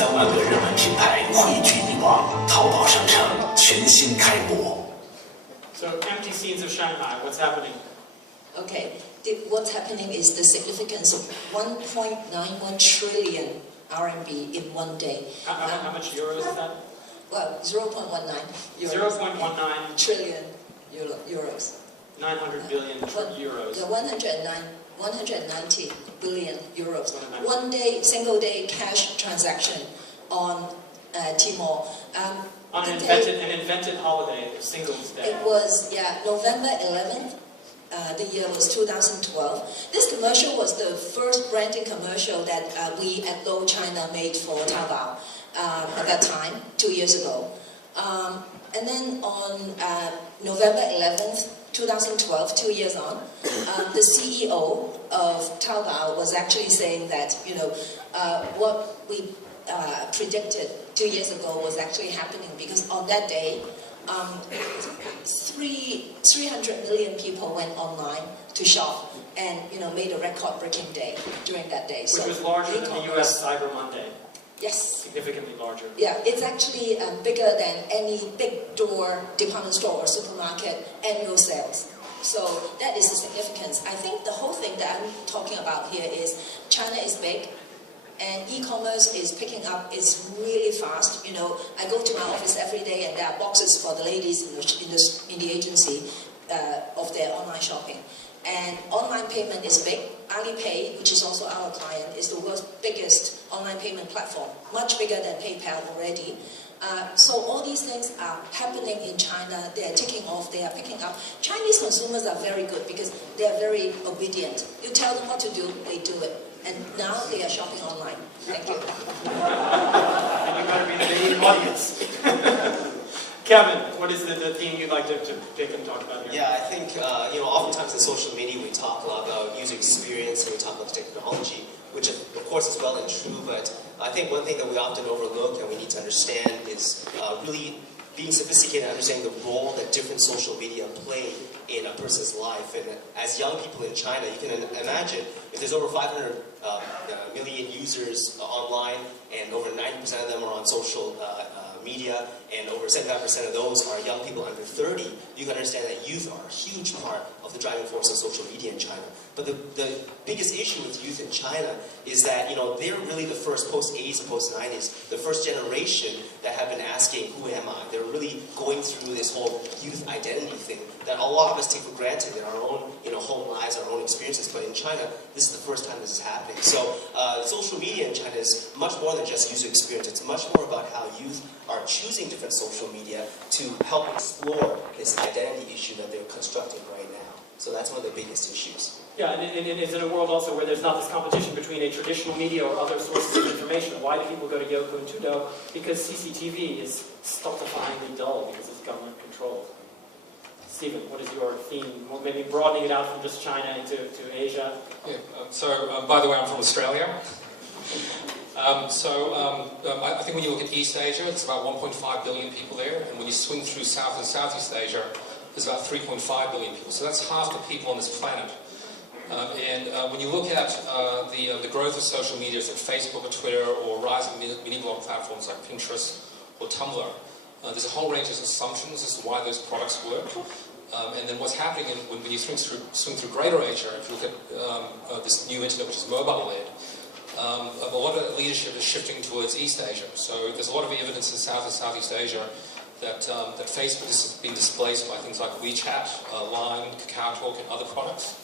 3万个热门品牌汇聚一网，淘宝商城全新开幕。So, empty scenes of Shanghai, what's happening? Okay, what's happening is the significance of 1.91 trillion RMB in one day. How much euros is that? Well, 0.19 euros. 0.19 trillion euros. 900 billion euros. Yeah, 190 billion euros. 1 day, single day cash transaction on Tmall. On an invented holiday, Singles Day. It was, November 11th. The year was 2012. This commercial was the first branding commercial that we at Low China made for Taobao at that time, 2 years ago. And then on November 11th, 2012, 2 years on, the CEO of Taobao was actually saying that, what we predicted 2 years ago was actually happening, because on that day, 300 million people went online to shop and made a record-breaking day during that day. Which was larger than the US Cyber Monday. Yes. Significantly larger. Yeah, it's actually bigger than any big door department store or supermarket annual sales. So that is the significance. I think the whole thing that I'm talking about here is China is big, and e-commerce is picking up. It's really fast. I go to my office every day, and there are boxes for the ladies in the agency of their online shopping. And online payment is big. Alipay, which is also our client, is the world's biggest online payment platform, much bigger than PayPal already. So all these things are happening in China. They are taking off. They are picking up. Chinese consumers are very good because they are very obedient. You tell them what to do, they do it. And now they are shopping online. Thank you. And you better be the main audience. Kevin, what is the theme you'd like to pick and talk about here? Yeah, I think, oftentimes in social media we talk a lot about user experience and we talk about the technology, which of course is well and true, but I think one thing that we often overlook and we need to understand is really being sophisticated and understanding the role that different social media play in a person's life. And as young people in China, you can imagine if there's over 500 million users online and over 90% of them are on social media, and over 75% of those are young people under 30, you can understand that youth are a huge part of the driving force of social media in China. But the biggest issue with youth in China is that, they're really the first, post-80s and post-90s, the first generation that have been asking, who am I? They're really going through this whole youth identity thing that a lot of us take for granted in our own home lives, our own experiences. But in China, this is the first time this is happening. So social media in China is much more than just user experience. It's much more about how youth are choosing different social media to help explore this identity issue that they're constructing right now. So that's one of the biggest issues. Yeah, and it's in a world also where there's not this competition between a traditional media or other sources of information. Why do people go to Youku and Tudou? Because CCTV is stultifyingly dull because it's government controlled. Stephen, what is your theme? Well, maybe broadening it out from just China into Asia. Yeah, by the way, I'm from Australia. I think when you look at East Asia, there's about 1.5 billion people there, and when you swing through South and Southeast Asia, there's about 3.5 billion people. So that's half the people on this planet. When you look at the growth of social media, such as Facebook or Twitter, or rising mini-blog platforms like Pinterest or Tumblr, there's a whole range of assumptions as to why those products work. And then what's happening when you swing through Greater Asia, if you look at this new internet, which is mobile-led, a lot of leadership is shifting towards East Asia. So there's a lot of evidence in South and Southeast Asia that Facebook has been displaced by things like WeChat, Line, KakaoTalk, and other products.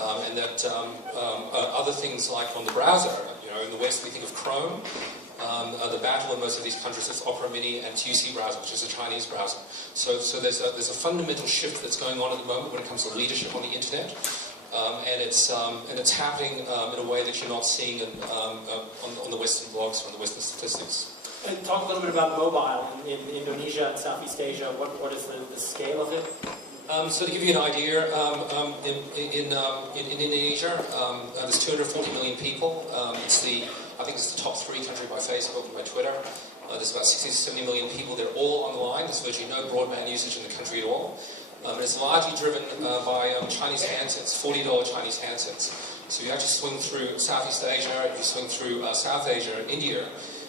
And that other things like on the browser, in the West we think of Chrome, the battle in most of these countries is Opera Mini and UC browser, which is a Chinese browser. So there's a fundamental shift that's going on at the moment when it comes to leadership on the internet, and it's happening in a way that you're not seeing on the Western blogs or on the Western statistics. And talk a little bit about mobile in Indonesia and Southeast Asia. What is the scale of it? So to give you an idea, in Indonesia, there's 240 million people. I think it's the top 3 country by Facebook and by Twitter. There's about 60 to 70 million people. They're all on the line. There's virtually no broadband usage in the country at all. It's largely driven by Chinese handsets, $40 Chinese handsets. So you actually swing through Southeast Asia, if you swing through South Asia and India.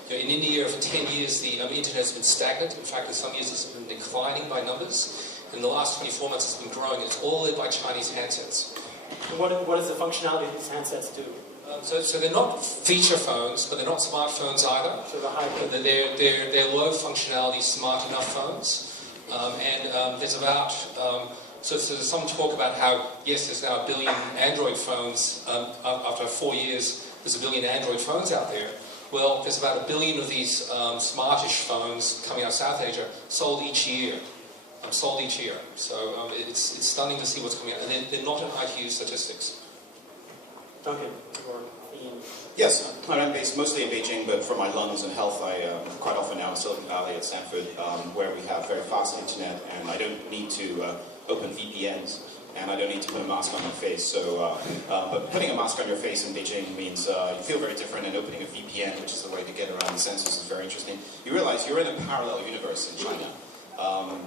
In India, for 10 years, the internet has been stagnant. In fact, in some years it's been declining by numbers. In the last 24 months, it's been growing. It's all led by Chinese handsets. And what is the functionality of these handsets do? So they're not feature phones, but they're not smartphones either. So the hybrid. They're low functionality, smart enough phones. There's about so there's some talk about how yes, there's now 1 billion Android phones. After 4 years, there's 1 billion Android phones out there. Well, there's about 1 billion of these smartish phones coming out of South Asia sold each year. So it's stunning to see what's coming out, and they're not in ITU statistics. Duncan or Ian? Yes, I'm based mostly in Beijing, but for my lungs and health, I quite often now in Silicon Valley at Stanford, where we have very fast internet, and I don't need to open VPNs, and I don't need to put a mask on my face. So, but putting a mask on your face in Beijing means you feel very different, and opening a VPN, which is the way to get around the census, is very interesting. You realize you're in a parallel universe in China.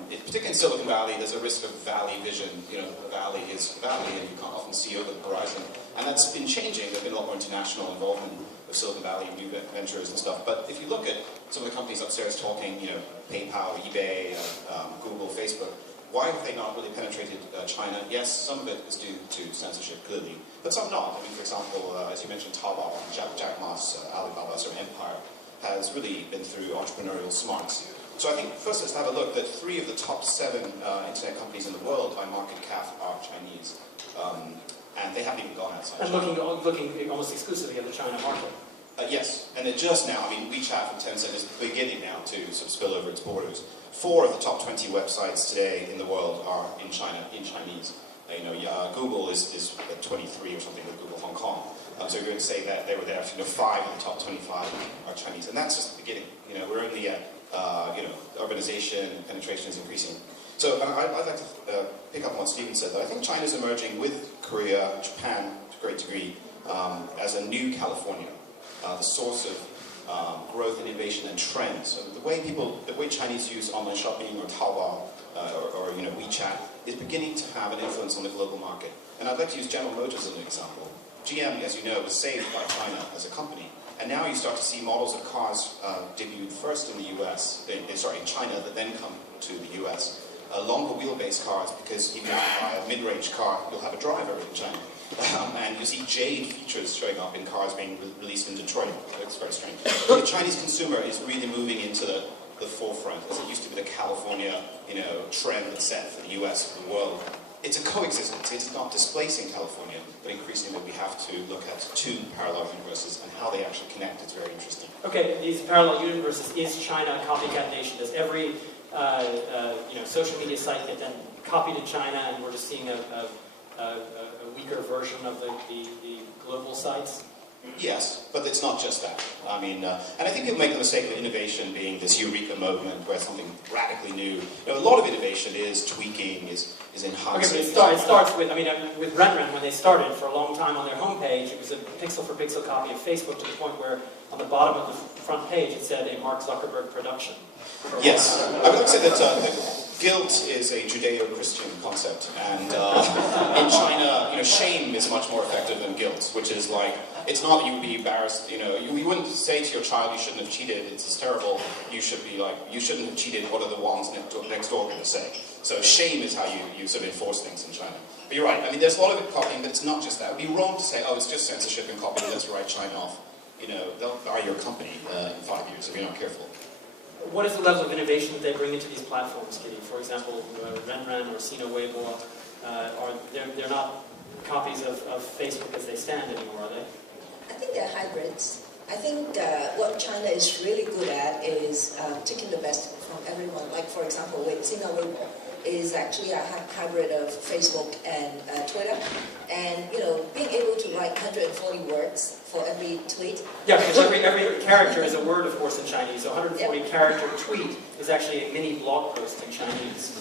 Particularly in Silicon Valley, there's a risk of valley vision. You know, the valley is a valley, and you can't often see over the horizon. And that's been changing. There's been a lot more international involvement of Silicon Valley, new ventures and stuff. But if you look at some of the companies upstairs talking, you know, PayPal, eBay, Google, Facebook, why have they not really penetrated China? Yes, some of it is due to censorship, clearly, but some not. I mean, for example, as you mentioned, Taobao, Jack Ma's Alibaba's sort of empire has really been through entrepreneurial smarts. So I think first let's have a look that 3 of the top 7 internet companies in the world by market cap are Chinese, and they haven't even gone outside. And China. looking almost exclusively at the China market. Yes, and it just now, I mean, WeChat from Tencent is beginning now to sort of spill over its borders. 4 of the top 20 websites today in the world are in China, in Chinese. Google is at 23 or something with Google Hong Kong. So you're going to say that they were there. 5 of the top 25 are Chinese, and that's just the beginning. You know, we're only at urbanization and penetration is increasing. So I'd like to pick up on what Stephen said, that I think China's emerging with Korea, Japan to a great degree, as a new California, the source of growth and innovation and trends. So the way Chinese use online shopping or Taobao or WeChat is beginning to have an influence on the global market. And I'd like to use General Motors as an example. GM, as you know, was saved by China as a company. And now you start to see models of cars debuted first in the US, in China, that then come to the US. Longer wheelbase cars, because even if you buy a mid-range car, you'll have a driver in China. And you see Jade features showing up in cars being released in Detroit. It's very strange. The Chinese consumer is really moving into the forefront, as it used to be the California, trend that's set for the US, for the world. It's a coexistence. It's not displacing California, but increasingly we have to look at 2 parallel universes and how they actually connect. It's very interesting. Okay, these parallel universes, is China a copycat nation? Does every social media site get then copied in China, and we're just seeing a weaker version of the global sites? Yes, but it's not just that. I mean, and I think people make the mistake of innovation being this eureka moment where something radically new. A lot of innovation is tweaking, is enhancing. Okay, but it starts with, with RenRen, when they started for a long time on their homepage, it was a pixel-for-pixel copy of Facebook, to the point where on the bottom of the front page it said a Mark Zuckerberg production. Yes, I would like to say that guilt is a Judeo-Christian concept, and in China, shame is much more effective than guilt, which is like, it's not that you would be embarrassed, you wouldn't say to your child, you shouldn't have cheated, it's terrible, you should be like, you shouldn't have cheated, what are the ones next door going to say? So shame is how you sort of enforce things in China. But you're right, there's a lot of it copying, but it's not just that. It would be wrong to say, oh, it's just censorship and copying, let's write China off. They'll buy your company in 5 years if you're not careful. What is the level of innovation that they bring into these platforms, Kitty? For example, RenRen or Sina Weibo, they're not copies of Facebook as they stand anymore, are they? I think they're hybrids. I think what China is really good at is taking the best from everyone. Like, for example, with Sina Weibo is actually a hybrid of Facebook and Twitter. And, you know, being able to write 140 words for every tweet. Yeah, because every character is a word, of course, in Chinese. So 140 Yep. character tweet is actually a mini blog post in Chinese.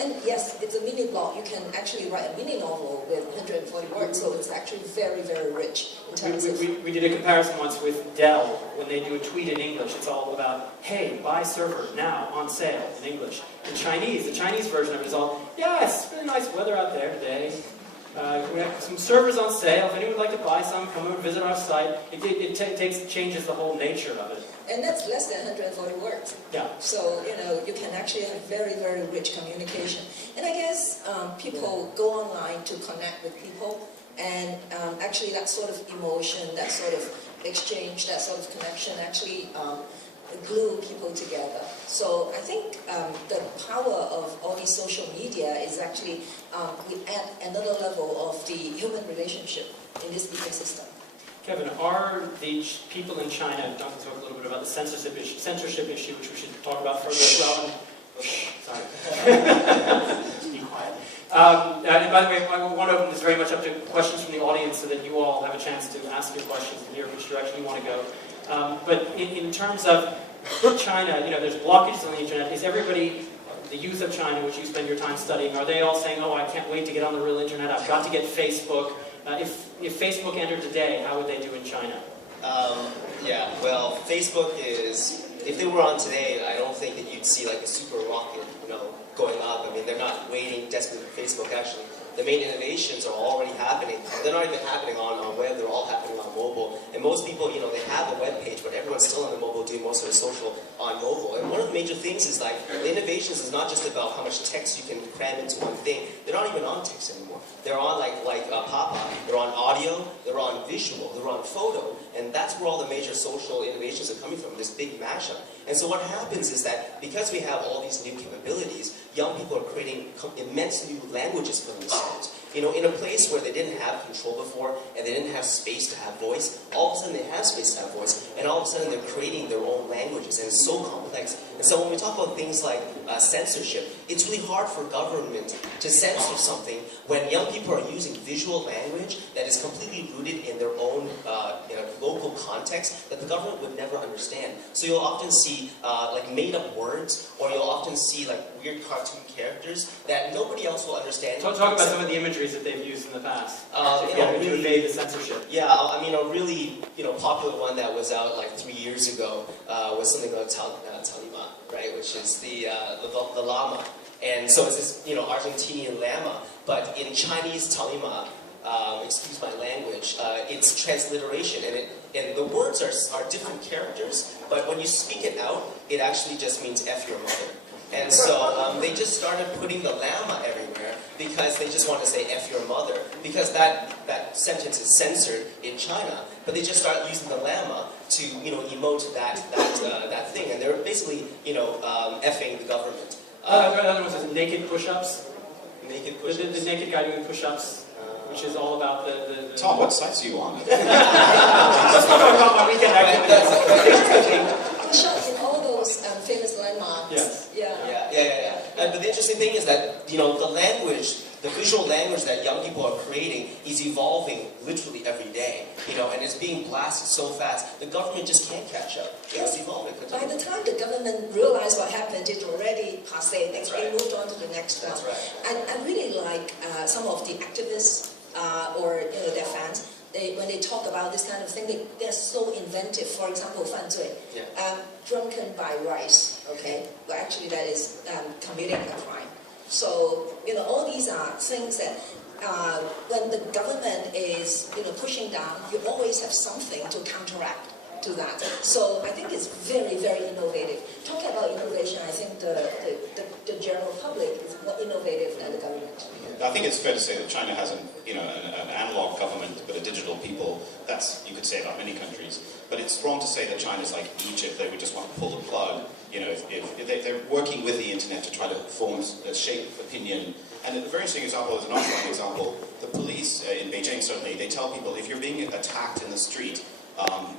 And yes, it's a mini blog. You can actually write a mini novel with 140 words, so it's actually very, very rich in terms of... We did a comparison once with Dell. When they do a tweet in English, it's all about, hey, buy server now, on sale, in English. In Chinese, the Chinese version of it is all, yeah, it's really nice weather out there today. We have some servers on sale. If anyone would like to buy some, come over and visit our site. It changes the whole nature of it. And that's less than 140 words. Yeah. So, you know, you can actually have very, very rich communication. And I guess people go online to connect with people, and actually that sort of emotion, that sort of exchange, that sort of connection actually glue people together. So I think the power of all these social media is actually we add another level of the human relationship in this ecosystem. Kevin, are the people in China, Duncan talked a little bit about the censorship issue, which we should talk about further as well. Sorry. Be quiet. And by the way, I want to open this very much up to questions from the audience so that you all have a chance to ask your questions and hear which direction you want to go. But in terms of China, you know, there's blockages on the internet. Is everybody, the youth of China, which you spend your time studying, are they all saying, oh, I can't wait to get on the real internet, I've got to get Facebook? If Facebook entered today, how would they do in China? Yeah, well, Facebook is, if they were on today, I don't think that you'd see like a super rocket, you know, going up. I mean, they're not waiting desperately for Facebook, actually. The main innovations are already happening. They're not even happening on web, they're all happening on mobile. And most people, you know, they have a web page, but everyone's still on the mobile doing most of their social on mobile. And one of the major things is like, the innovations is not just about how much text you can cram into one thing. They're not even on text anymore. They're on like Papa, they're on audio, they're on visual, they're on photo. And that's where all the major social innovations are coming from, this big mashup. And so what happens is that because we have all these new capabilities, young people are creating immense new languages for themselves. You know, in a place where they didn't have control before, and they didn't have space to have voice, all of a sudden they have space to have voice, and all of a sudden they're creating their own languages, and it's so complex. And so when we talk about things like censorship, it's really hard for government to censor something when young people are using visual language that is completely rooted in their own local context that the government would never understand. So you'll often see like made-up words, or you'll often see like weird cartoon characters that nobody else will understand. Talk about some of the imageries that they've used in the past to evade the censorship. Yeah, I mean, a really popular one that was out like 3 years ago was something called Talima, right, which is the llama. And so it's this Argentinian llama, but in Chinese Talima, excuse my language, it's transliteration, and the words are different characters, but when you speak it out, it actually just means F your mother. And so they just started putting the llama everywhere because they just want to say F your mother, because that sentence is censored in China, but they just started using the llama to emote that thing, and they're basically effing the government. Another one says naked push-ups. Naked push-ups. The naked guy doing push-ups, which is all about the Tom, what sites are you on? Let's talk about my weekend activities. Push-ups in all those famous landmarks. Yes. Yeah. But the interesting thing is that the language, the visual language that young people are creating is evolving literally every day. And it's being blasted so fast, the government just can't catch up. It's evolving. By the time the government realized what happened, it already passé. They moved on to the next one. That's right. And I really like some of the activists or their fans. When they talk about this kind of thing, they're so inventive. For example, 犯罪, drunken by rice. Okay, well, actually that is committing a crime. So all these are things that when the government is pushing down, you always have something to counteract to that. So I think it's very, very innovative. Talking about innovation, I think the general public is more innovative than the government. I think it's fair to say that China has an analog government, but a digital people. That's, you could say about many countries. But it's wrong to say that China's like Egypt, they would just want to pull the plug. If they're working with the internet to try to form a shape opinion. And a very interesting example is an offline example. The police in Beijing, certainly, they tell people if you're being attacked in the street,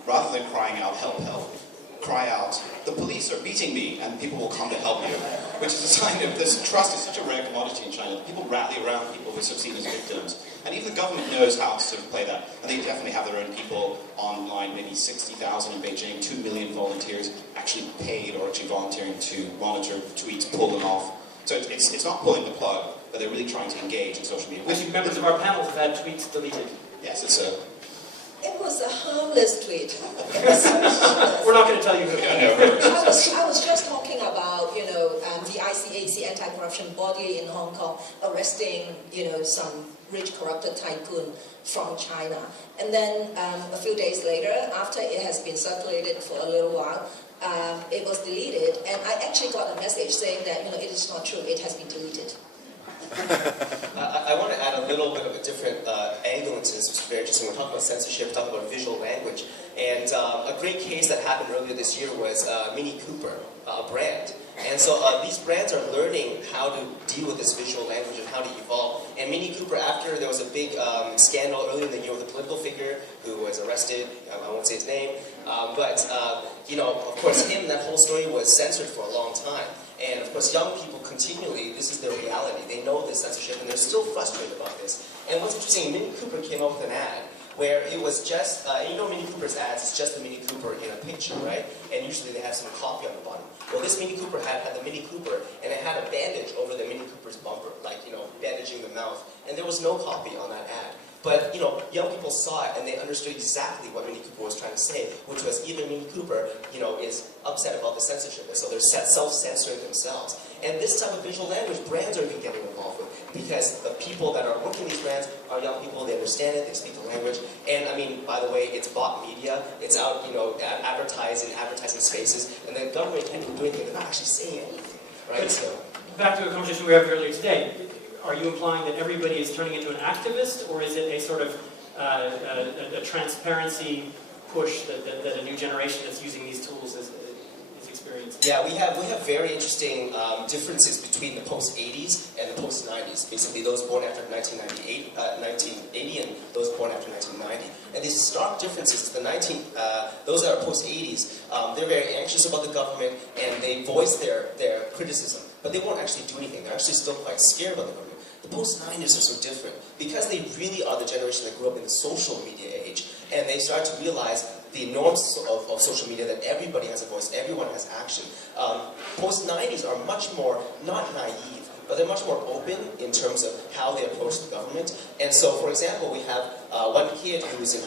rather than crying out, help, help, cry out, the police are beating me, and people will come to help you, which is a sign of this trust is such a rare commodity in China. People rally around people who are seen as victims, and even the government knows how to sort of play that, and they definitely have their own people online, maybe 60,000 in Beijing, 2 million volunteers actually paid or actually volunteering to monitor tweets, pull them off. So it's not pulling the plug, but they're really trying to engage in social media. Which members of our panel have had tweets deleted. Yes, it's a... It was a harmless tweet. It was so harmless. We're not going to tell you who. I was just talking about, the ICAC, anti-corruption body in Hong Kong, arresting, some rich corrupted tycoon from China. And then a few days later, after it has been circulated for a little while, it was deleted. And I actually got a message saying that, it is not true, it has been deleted. I want to add a little bit of a different angle into this, which is very interesting. We're talking about censorship, we're talking about visual language. And a great case that happened earlier this year was Mini Cooper, a brand. And so these brands are learning how to deal with this visual language and how to evolve. And Mini Cooper, after there was a big scandal earlier in the year with a political figure who was arrested, I won't say his name, but of course that whole story was censored for a long time. And of course young people continually, this is their reality, they know this censorship and they're still frustrated about this. And what's interesting, Mini Cooper came up with an ad where it was just, Mini Cooper's ads, it's just the Mini Cooper in a picture, right? And usually they have some copy on the bottom. Well, this Mini Cooper had the Mini Cooper, and it had a bandage over the Mini Cooper's bumper, like, bandaging the mouth. And there was no copy on that ad. But, young people saw it, and they understood exactly what Mini Cooper was trying to say, which was even Mini Cooper, is upset about the censorship, and so they're self-censoring themselves. And this type of visual language, brands are even getting involved with, because the people that are working these brands are young people, they understand it, they speak the language, and by the way, it's bought media, it's out, advertising spaces, and the government can't do anything, they're not actually saying anything, right? But so, back to a conversation we had earlier today, are you implying that everybody is turning into an activist, or is it a sort of a transparency push that a new generation that's using these tools is experiencing? Yeah, we have very interesting differences between the post-80s and the post-90s. Basically, those born after 1980 and those born after 1990. And these stark differences, those that are post-80s, they're very anxious about the government and they voice their criticism. But they won't actually do anything. They're actually still quite scared about the government. The post-90s are so different because they really are the generation that grew up in the social media age, and they start to realize the norms of social media, that everybody has a voice, everyone has action. Post-90s are much more, not naive, but they're much more open in terms of how they approach the government. And so, for example, we have one kid who's in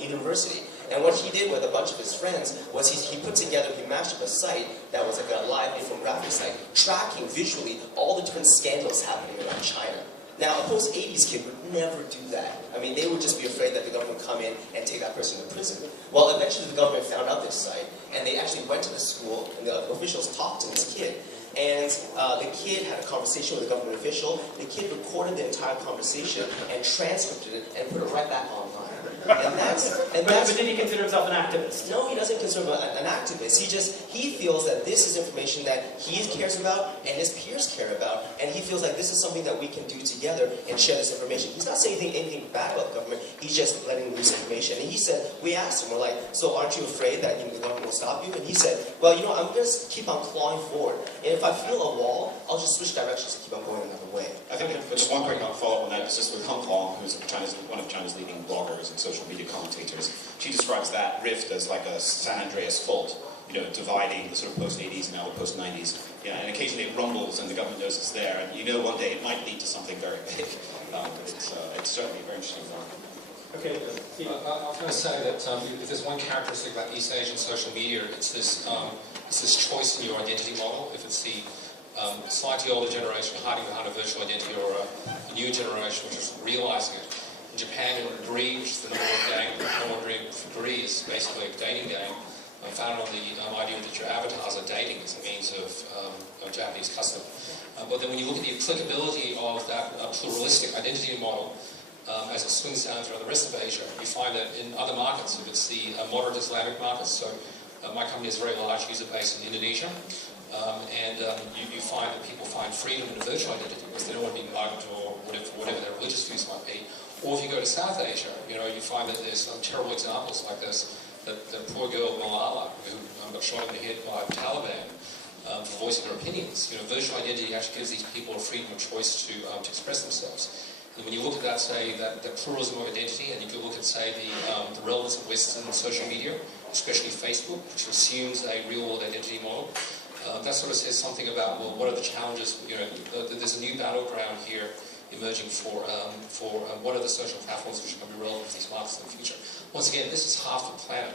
university, and what he did with a bunch of his friends was he put together, he mashed up a site that was like a live infographic site, tracking visually all the different scandals happening around China. Now, a post-80s kid would never do that. They would just be afraid that the government would come in and take that person to prison. Well, eventually the government found out this site, and they actually went to the school, and the officials talked to this kid. And the kid had a conversation with a government official. The kid recorded the entire conversation and transcribed it and put it right back online. But did he consider himself an activist? No, he doesn't consider himself an activist. He feels that this is information that he cares about and his peers care about, and he feels like this is something that we can do together and share this information. He's not saying anything bad about the government. He's just letting loose information. And he said, we asked him, we're like, so aren't you afraid that the government will stop you? And he said, well, I'm going to keep on clawing forward. And if I feel a wall, I'll just switch directions and keep on going another way. I think just one quick follow-up on that. It's just with Hong Kong, who's one of China's leading bloggers and social media commentators. She describes that rift as like a San Andreas fault, dividing the sort of post-80s and now the post-90s. Yeah, and occasionally it rumbles and the government knows it's there, and one day it might lead to something very big. It's certainly a very interesting thing. Okay. I was going to say that if there's one characteristic about East Asian social media, it's this choice in your identity model. If it's the slightly older generation hiding behind a virtual identity, or a new generation which is realizing it. In Japan, Gree, which is the normal Gree is basically a dating game, founded on the idea that your avatars are dating as a means of Japanese custom. But then when you look at the applicability of that pluralistic identity model as it swings down throughout the rest of Asia, you find that in other markets, if it's the moderate Islamic markets, so my company has a very large user base in Indonesia, You find that people find freedom in a virtual identity because they don't want to be mugged or whatever their religious views might be. Or if you go to South Asia, you find that there's some terrible examples like this. That poor girl Malala, who got shot in the head by the Taliban for voicing her opinions. Virtual identity actually gives these people a freedom of choice to express themselves. And when you look at that, say, that pluralism of identity, and you can look at, say, the relevance of Western social media, especially Facebook, which assumes a real-world identity model, that sort of says something about, well, what are the challenges? There's a new battleground here emerging for what are the social platforms which are going to be relevant for these markets in the future. Once again, this is half the planet.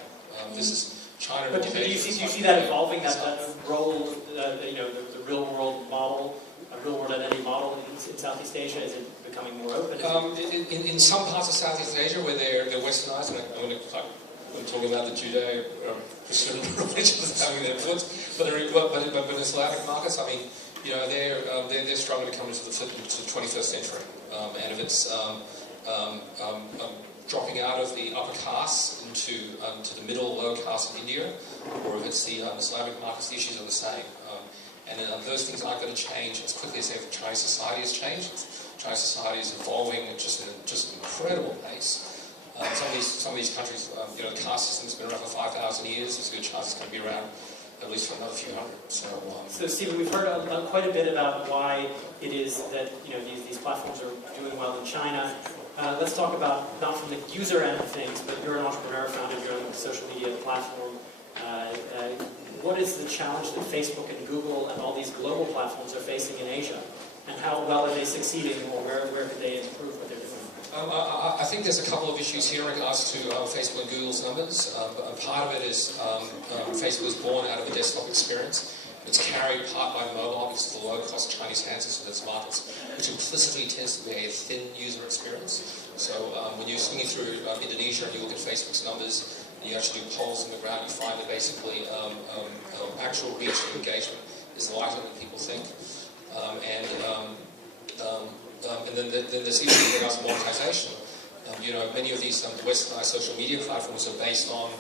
This is China. But do you see that evolving, that role, the real-world model, a real-world identity model in Southeast Asia? Is it becoming more open? In some parts of Southeast Asia where they're westernized, and I'm talking about the Judeo-Christian religions having their influence, but in Islamic markets, I mean, they're struggling to come into the 21st century, and if it's dropping out of the upper castes into to the middle, low caste in India, or if it's the Islamic markets, the issues are the same. And those things aren't going to change as quickly as Chinese society has changed. Chinese society is evolving at just an incredible pace. Some of these countries, the caste system has been around for 5,000 years. There's a good chance it's going to be around at least for another few hundred. So Stephen, we've heard quite a bit about why it is that these platforms are doing well in China. Let's talk about, not from the user end of things, but you're an entrepreneur, founded your own social media platform. What is the challenge that Facebook and Google and all these global platforms are facing in Asia? And how well are they succeeding, or where could they improve what they're doing? I think there's a couple of issues here in regards to Facebook and Google's numbers. Part of it is Facebook was born out of a desktop experience. It's carried part by mobile because of the low-cost Chinese handsets in its markets, which implicitly tends to be a thin user experience. So when you're swinging through Indonesia and you look at Facebook's numbers, and you actually do polls on the ground, you find that basically actual reach and engagement is lighter than people think. And then there's issues with regards to monetization. Many of these westernized social media platforms are based on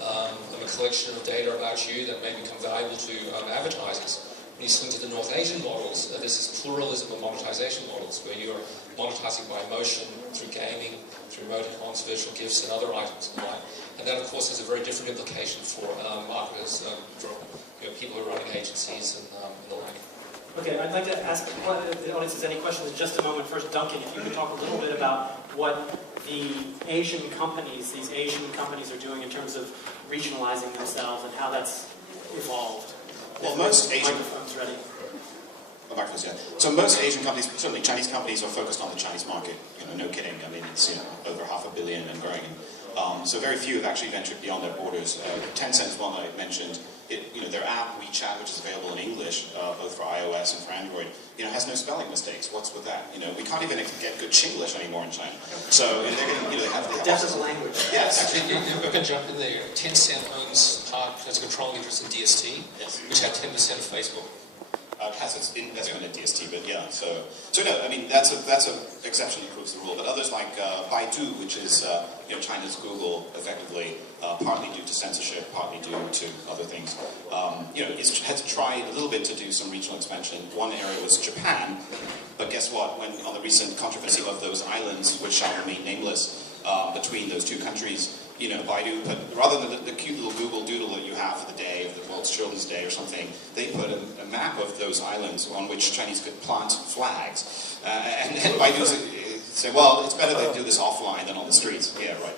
a collection of data about you that may become valuable to advertisers. When you swing to the North Asian models, there's this pluralism of monetization models where you're monetizing by emotion, through gaming, through emoticons, virtual gifts, and other items and the like. And that, of course, has a very different implication for marketers, for people who are running agencies and the like. Okay, I'd like to ask the audience has any questions in just a moment. First, Duncan, if you could talk a little bit about what the Asian companies, these Asian companies are doing in terms of regionalizing themselves and how that's evolved. Well, most Asian... Microphone's ready. Oh, microphones, yeah. So most Asian companies, certainly Chinese companies, are focused on the Chinese market. No kidding. I mean, it's over $500 million and growing. So very few have actually ventured beyond their borders. Tencent is one that I mentioned. Their app, WeChat, which is available in English, both for iOS and for Android, has no spelling mistakes. What's with that? We can't even get good Chinglish anymore in China. So and they're going to, they have depth of the language. Yes. Actually, I can jump in there. Tencent has a controlling interest in DST, yes, which had 10% of Facebook. Has its investment in DST, but yeah. So no, I mean that's a exception that proves the rule. But others like Baidu, which is China's Google, effectively, partly due to censorship, partly due to other things, has tried a little bit to do some regional expansion. One area was Japan, but guess what? When on the recent controversy of those islands, which shall remain nameless, between those two countries. Baidu put, rather than the cute little Google Doodle that you have for the day of the World's Children's Day or something, they put a map of those islands on which Chinese could plant flags. And Baidu say, well, it's better they do this offline than on the streets. Yeah, right.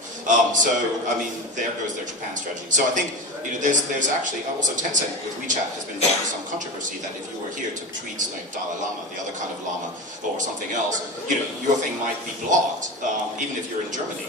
So, I mean, there goes their Japan strategy. So I think, there's actually, also Tencent with WeChat has been facing some controversy that if you were here to tweet like Dalai Lama, the other kind of Lama, or something else, your thing might be blocked, even if you're in Germany.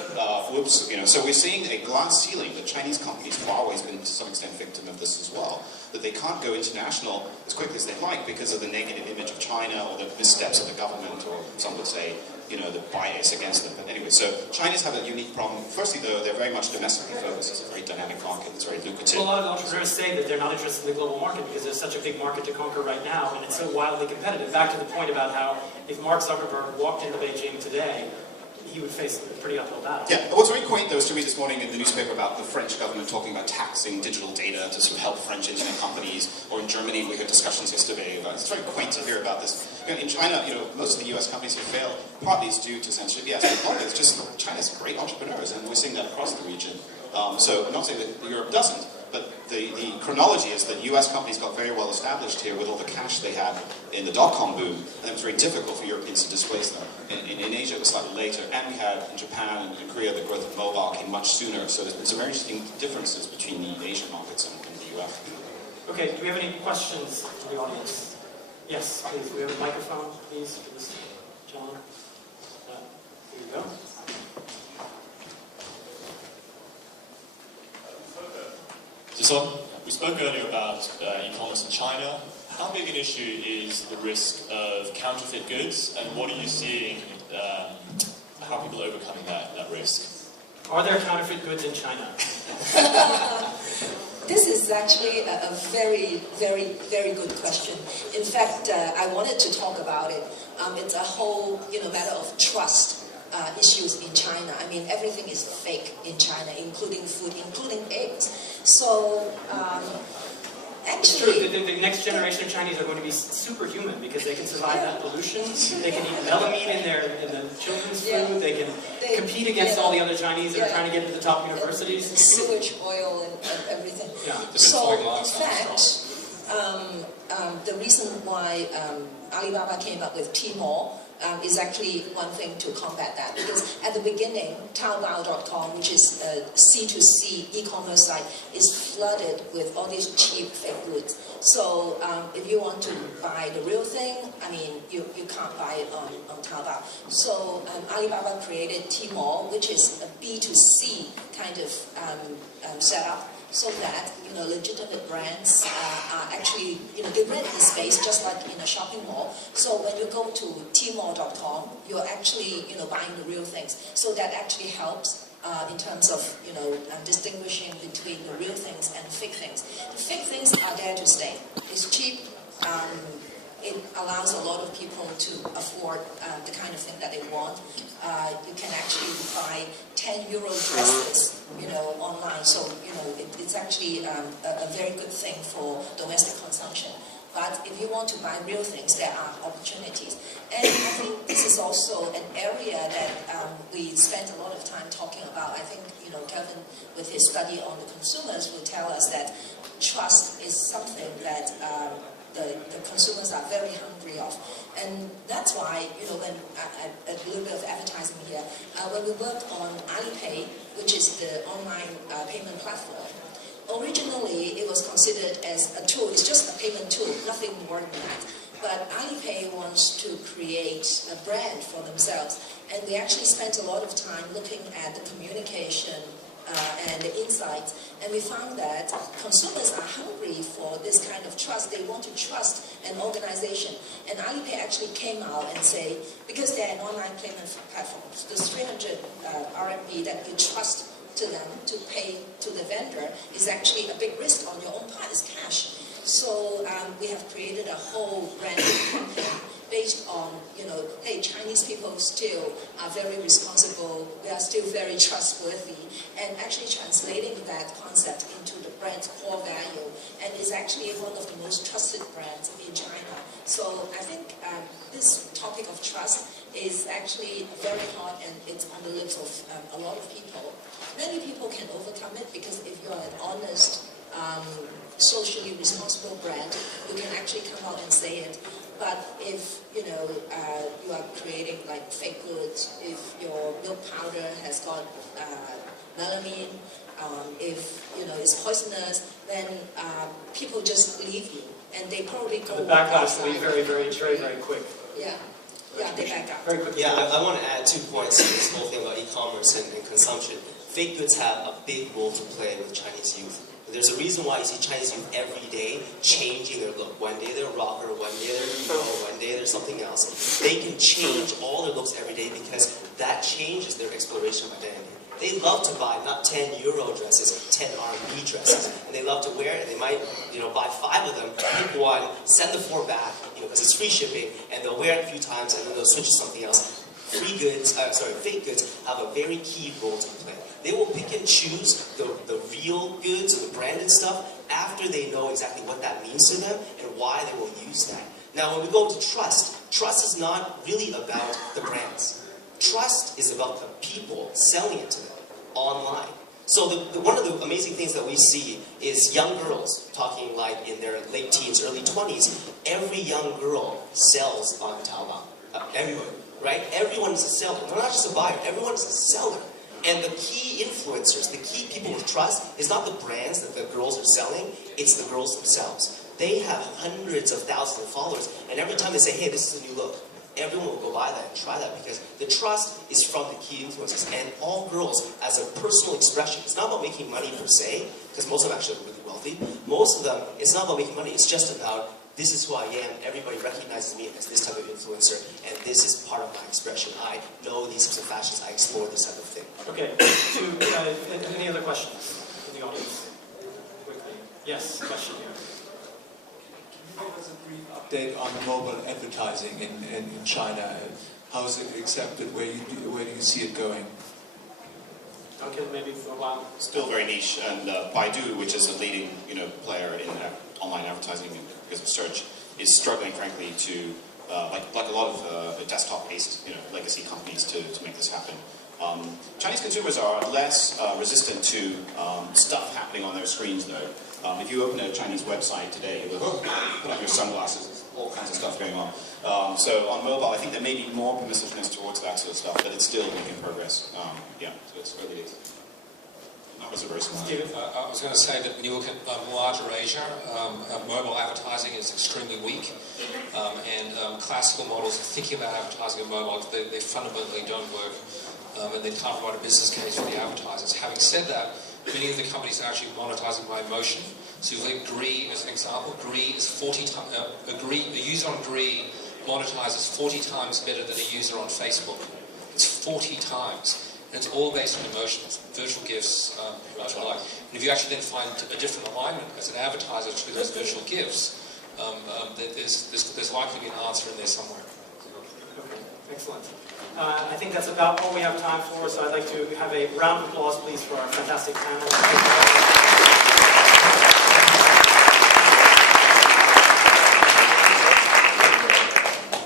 Whoops, So we're seeing a glass ceiling that Chinese companies have always been to some extent victim of this as well, that they can't go international as quickly as they'd like because of the negative image of China or the missteps of the government, or some would say, the bias against them. But anyway, so Chinese have a unique problem. Firstly, though, they're very much domestically focused. It's a very dynamic market. It's very lucrative. Well, a lot of entrepreneurs say that they're not interested in the global market because there's such a big market to conquer right now, and it's so wildly competitive. Back to the point about how if Mark Zuckerberg walked into Beijing today, he would face a pretty uphill battle. Yeah, what's very quaint, there was a story this morning in the newspaper about the French government talking about taxing digital data to sort of help French internet companies, or in Germany we heard discussions yesterday about, it's very quaint to hear about this. In China, most of the US companies have failed, partly it's due to censorship, yes, but partly it's just China's great entrepreneurs, and we're seeing that across the region. So I'm not saying that Europe doesn't, but the chronology is that US companies got very well established here with all the cash they had in the dot-com boom, and it was very difficult for Europeans to displace them. In Asia it was slightly later, and we had in Japan and in Korea the growth of mobile came much sooner, so there's been some very interesting differences between the Asian markets and the US. Okay, do we have any questions from the audience? Yes, please. We have a microphone, please, for this gentleman. Here you go. So we spoke earlier about e-commerce in China. How big an issue is the risk of counterfeit goods, and what are you seeing, how people are overcoming that risk? Are there counterfeit goods in China? This is actually a very, very, very good question. In fact, I wanted to talk about it. It's a whole, matter of trust issues in China. I mean, everything is fake in China, including food, including eggs. So, actually... The next generation of Chinese are going to be superhuman because they can survive that pollution. They can eat melamine in the children's food. They can compete against all the other Chinese that are trying to get into the top universities. Sewage oil and everything. Yeah. So, in fact, the reason why Alibaba came up with Tmall is actually one thing to combat that. Because at the beginning, Taobao.com, which is a C2C e-commerce site, is flooded with all these cheap fake goods. So if you want to buy the real thing, I mean, you can't buy it on Taobao. So Alibaba created Tmall, which is a B2C kind of setup, so that legitimate brands are actually they rent the space just like in a shopping mall. So when you go to Tmall.com, you're actually buying the real things. So that actually helps in terms of distinguishing between the real things and fake things. The fake things are there to stay. It's cheap. It allows a lot of people to afford the kind of thing that they want. You can actually buy 10 euro dresses, online. So, it's actually a very good thing for domestic consumption. But if you want to buy real things, there are opportunities. And I think this is also an area that we spent a lot of time talking about. I think, Kevin, with his study on the consumers, will tell us that trust is something that the consumers are very hungry of. And that's why, when a little bit of advertising here, when we worked on Alipay, which is the online payment platform, originally it was considered as a tool. It's just a payment tool, nothing more than that. But Alipay wants to create a brand for themselves. And we actually spent a lot of time looking at the communication and the insights, and we found that consumers are hungry for this kind of trust. They want to trust an organization. And Alipay actually came out and say, because they're an online payment platform, this 300 RMB that you trust to them to pay to the vendor is actually a big risk on your own part. It's cash. So we have created a whole branding campaign based on, hey, Chinese people still are very responsible, we are still very trustworthy, and actually translating that concept into the brand's core value, and is actually one of the most trusted brands in China. So I think this topic of trust is actually very hot, and it's on the lips of a lot of people. Many people can overcome it, because if you're an honest, socially responsible brand, you can actually come out and say it. But if you are creating like fake goods, if your milk powder has got melamine, if it's poisonous, then people just leave you, and they probably go. The backlash will be very, very, very, very quick. Yeah, they back up very quickly. Yeah, I want to add 2 points to this whole thing about e-commerce and consumption. Fake goods have a big role to play with Chinese youth. There's a reason why you see Chinese youth every day changing their look. One day they're rocker, one day they're emo, one day they're something else. They can change all their looks every day because that changes their exploration of identity. They love to buy not 10 euro dresses, 10 RMB dresses, and they love to wear it, and they might buy 5 of them, pick one, send the 4 back, because it's free shipping, and they'll wear it a few times, and then they'll switch to something else. fake goods have a very key role to play. They will pick and choose the real goods or the branded stuff after they know exactly what that means to them and why they will use that. Now, when we go to trust, trust is not really about the brands. Trust is about the people selling it to them online. So one of the amazing things that we see is young girls talking like in their late teens, early 20s. Every young girl sells on Taobao. Everyone, right? Everyone is a seller. They're not just a buyer. Everyone is a seller. And the key influencers, the key people with trust, is not the brands that the girls are selling. It's the girls themselves. They have hundreds of thousands of followers. And every time they say, hey, this is a new look, everyone will go buy that and try that because the trust is from the key influencers. And all girls, as a personal expression, it's not about making money per se, because most of them actually are really wealthy. Most of them, it's not about making money, it's just about, this is who I am, everybody recognizes me as this type of influencer, and this is part of my expression. I know these types of fashions, I explore this type of thing. Okay, any other questions in the audience? Quickly. Yes, question here. Can you give us a brief update on mobile advertising in China? How is it accepted? Where do you see it going? Okay, maybe for a while. Still very niche, and Baidu, which is a leading player in online advertising because of search, is struggling, frankly, to like a lot of desktop-based legacy companies to make this happen. Chinese consumers are less resistant to stuff happening on their screens, though. If you open a Chinese website today, you look, put on your sunglasses, all kinds of stuff going on. So on mobile, I think there may be more permissiveness towards that sort of stuff, but it's still making progress. Yeah, so it's early days. Numbers are very small. I was going to say that when you look at larger Asia, mobile advertising is extremely weak, and classical models of thinking about advertising on mobile, they fundamentally don't work, and they can't provide a business case for the advertisers. Having said that, many of the companies are actually monetizing by emotion. So you look at Gree as an example. Gree is 40 times, a user on Gree monetizes 40 times better than a user on Facebook. It's 40 times. And it's all based on emotions, virtual gifts, much alike. And if you actually then find a different alignment as an advertiser through those virtual gifts, there's likely to be an answer in there somewhere. Okay, excellent. I think that's about all we have time for, so I'd like to have a round of applause, please, for our fantastic panel.